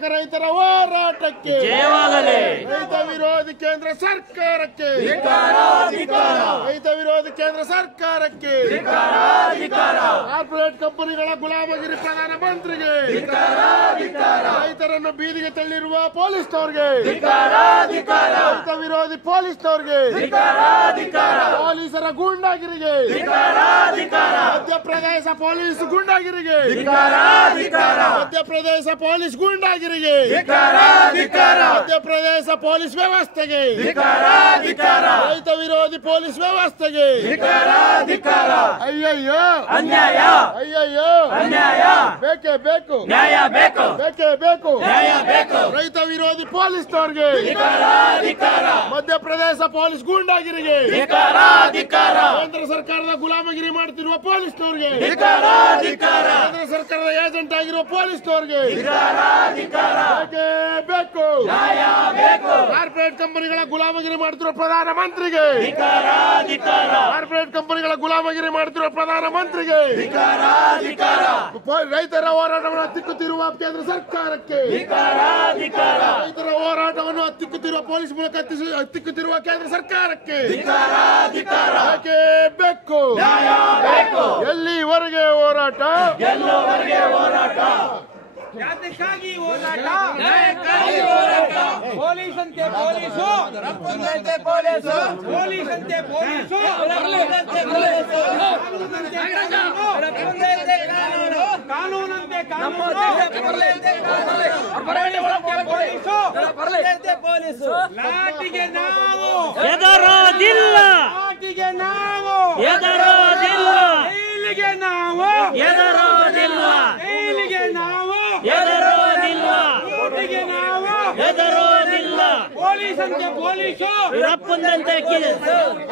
ಕರ್ನಾಟಕ ರೈತರ ಹೋರಾಟಕ್ಕೆ ಜಯವಾಗಲಿ. ರೈತ ವಿರೋಧಿ ಕೇಂದ್ರ ಸರ್ಕಾರಕ್ಕೆ ರೈತ ವಿರೋಧಿ ಕೇಂದ್ರ ಸರ್ಕಾರಕ್ಕೆ ಕಾರ್ಪೊರೇಟ್ ಕಂಪನಿಗಳ ಗುಲಾಮಗಿರಿ ಪ್ರಧಾನಮಂತ್ರಿಗೆ ರೈತರನ್ನು ಬೀದಿಗೆ ತಳ್ಳಿರುವ ಪೊಲೀಸ್ನವರಿಗೆ ರೈತ ವಿರೋಧಿ ಪೊಲೀಸ್ನವರಿಗೆ ಪೊಲೀಸರ ಗೂಂಡಾಗಿರಿಗೆ ಮಧ್ಯಪ್ರದೇಶ ಪೊಲೀಸ್ ಗೂಂಡಾಗಿರಿಗೆ ಮಧ್ಯಪ್ರದೇಶ ಪೊಲೀಸ್ ಗೂಂಡಾಗಿರಿಗೆ ಮಧ್ಯಪ್ರದೇಶ ಪೊಲೀಸ್ ವ್ಯವಸ್ಥೆಗೆ ರೈತ ವಿರೋಧಿ ಪೊಲೀಸ್ ವ್ಯವಸ್ಥೆಗೆ ಅಯ್ಯಯ್ಯೋ ಅನ್ಯಾಯ, ಅಯ್ಯಯ್ಯೋ ಅನ್ಯಾಯ, ಬೇಕೇ ಬೇಕು ನ್ಯಾಯ ಬೇಕು, ಬೇಕೇ ಬೇಕು ನ್ಯಾಯ ಬೇಕು. ರೈತ ವಿರೋಧಿ ಪೊಲೀಸ್ನವರಿಗೆ ಮಧ್ಯಪ್ರದೇಶ ಪೊಲೀಸ್ ಗೂಂಡಾಗಿರಿಗೆ ಕೇಂದ್ರ ಸರ್ಕಾರದ ಗುಲಾಮಗಿರಿ ಮಾಡ್ತಿರುವ ಪೊಲೀಸ್ನವರಿಗೆ ಕೇಂದ್ರ ಸರ್ಕಾರದ ಏಜೆಂಟ್ ಆಗಿರುವ ಪೊಲೀಸ್ನವರಿಗೆ ಬೇಕೇ ಬೇಕು ಕಾರ್ಪೊರೇಟ್ ಕಂಪನಿಗಳ ಗುಲಾಮಗಿರಿ ಮಾಡ್ತಿರುವ ಪ್ರಧಾನಮಂತ್ರಿಗೆ ಕಾರ್ಪೊರೇಟ್ ಕಂಪನಿಗಳ ಗುಲಾಮಗಿರಿ ಮಾಡ್ತಿರುವ ಪ್ರಧಾನಮಂತ್ರಿಗೆ ರೈತರ ಹೋರಾಟವನ್ನು ಹತ್ತಿಕ್ಕುತ್ತಿರುವ ಕೇಂದ್ರ ಸರ್ಕಾರಕ್ಕೆ ರೈತರ ಹೋರಾಟವನ್ನು ಹತ್ತಿಕ್ಕುತ್ತಿರುವ ಪೊಲೀಸ್ ಮೂಲಕ ಹತ್ತಿಕ್ಕುತ್ತಿರುವ ಕೇಂದ್ರ ಸರ್ಕಾರಕ್ಕೆ ಬೇಕೇ ಬೇಕು ಎಲ್ಲಿವರೆಗೆ ಹೋರಾಟ ಯಾತಕ್ಕಾಗಿ ಹೋರಾಟ ನ್ಯಾಯಕ್ಕಾಗಿ ಹೋರಾಟ ಪೊಲೀಸಂತೆ ಪೊಲೀಸು ರಪ್ಪಂತೆ ಪೊಲೀಸು ಪೊಲೀಸಂತೆ ಪೊಲೀಸು ರಪ್ಪಂತೆ ಪೊಲೀಸು ರಪ್ಪಂತೆ ಕಾನೂನು ಕಾನೂನಂತೆ ಕಾನೂನು ರಪ್ಪಂತೆ ಪೊಲೀಸು ರಪ್ಪಂತೆ ಪೊಲೀಸು ಲಾಟಿಗೆ ನಾವು ಹೆದರೋದಿಲ್ಲ, ಲಾಟಿಗೆ ನಾವು ಹೆದರೋದಿಲ್ಲ, ಜೈಲಿಗೆ ನಾವು ಹೆದರೋದಿಲ್ಲ, ಜೈಲಿಗೆ ನಾವು ಹೆದರೋದಿಲ್ಲ, ಊಟಿಗೆ ನಾವು ಹೆದರೋದಿಲ್ಲ. ಪೊಲೀಸಂತೆ ಪೊಲೀಸು ರಪ್ಪಂದಂತೆ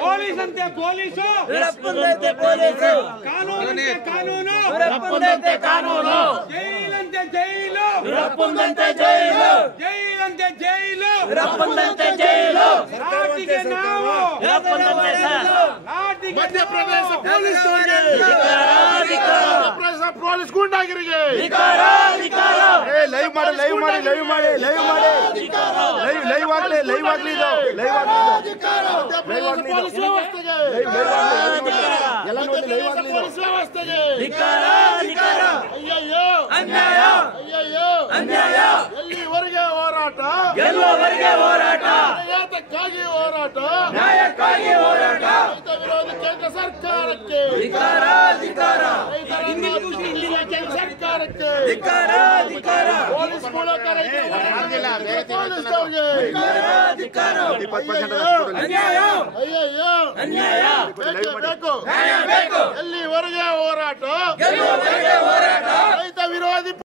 ಪೊಲೀಸಂತೆ ಪೊಲೀಸು ರಪ್ಪಂದಂತೆ ಪೊಲೀಸು, ಕಾನೂನಂತೆ ಕಾನೂನು ರಪ್ಪಂದಂತೆ ಕಾನೂನು, ಜೈಲಂತೆ ಜೈಲು ರಪ್ಪಂದಂತೆ ಜೈಲು, ಜೈಲಂತೆ ಜೈಲು ರಪ್ಪಂದಂತೆ ಜೈಲು, ಲಾಟಿಗೆ ನಾವು ರಪ್ಪಂದಂತೆ ಲಾಟಿಗೆ ಮಧ್ಯಪ್ರದೇಶ ಪೊಲೀಸ್ನವರಿಗೆ ಮಧ್ಯಪ್ರದೇಶ ಪೊಲೀಸ್ ಗೂಂಡಾಗಿರಿಗೆ ಲೈವ್ ಮಾಡಿ ಲೈವ್ ಮಾಡಿ ಲೈವ್ ಮಾಡಿ ಲೈವ್ ಮಾಡಿ ಲೈವ್ ಆಗ್ಲಿ ಲೈವ್ ಆಗ್ಲಿ ಇದು ಲೈವ್ ಆಗ್ಲಿ ಮಧ್ಯಪ್ರದೇಶ ಪೊಲೀಸ್ ವ್ಯವಸ್ಥೆಗೆ ಎಲ್ಲ ನೋಡಿ ಲೈವ್ ಆಗ್ಲಿ ಪೊಲೀಸ್ ವ್ಯವಸ್ಥೆಗೆ ಅಯ್ಯಯ್ಯೋ ಅನ್ಯಾಯ, ಅಯ್ಯಯ್ಯೋ ಅನ್ಯಾಯ, ಎಲ್ಲಿವರೆಗೆ ಹೋರಾಟ ಗೆಲ್ಲುವವರೆಗೆ ಹೋರಾಟ, ಯಾತಕ್ಕಾಗಿ ಹೋರಾಟ ನ್ಯಾಯಕ್ಕಾಗಿ ಹೋರಾಟ. ರೈತ ವಿರೋಧಿ ಕೇಂದ್ರ ಸರ್ಕಾರಕ್ಕೆ ರೈತರನ್ನು ಹತ್ತಿಕ್ಕುತ್ತಿರುವ ಕೇಂದ್ರ ಸರ್ಕಾರಕ್ಕೆ ಪೊಲೀಸ್ ಮೂಲಕ ಪೊಲೀಸ್ನವರಿಗೆ ಅನ್ಯಾಯ, ಅಯ್ಯಯ್ಯೋ ಅನ್ಯಾಯ, ಬೇಕೇ ಬೇಕು ನ್ಯಾಯ ಬೇಕು. ಎಲ್ಲಿವರೆಗೆ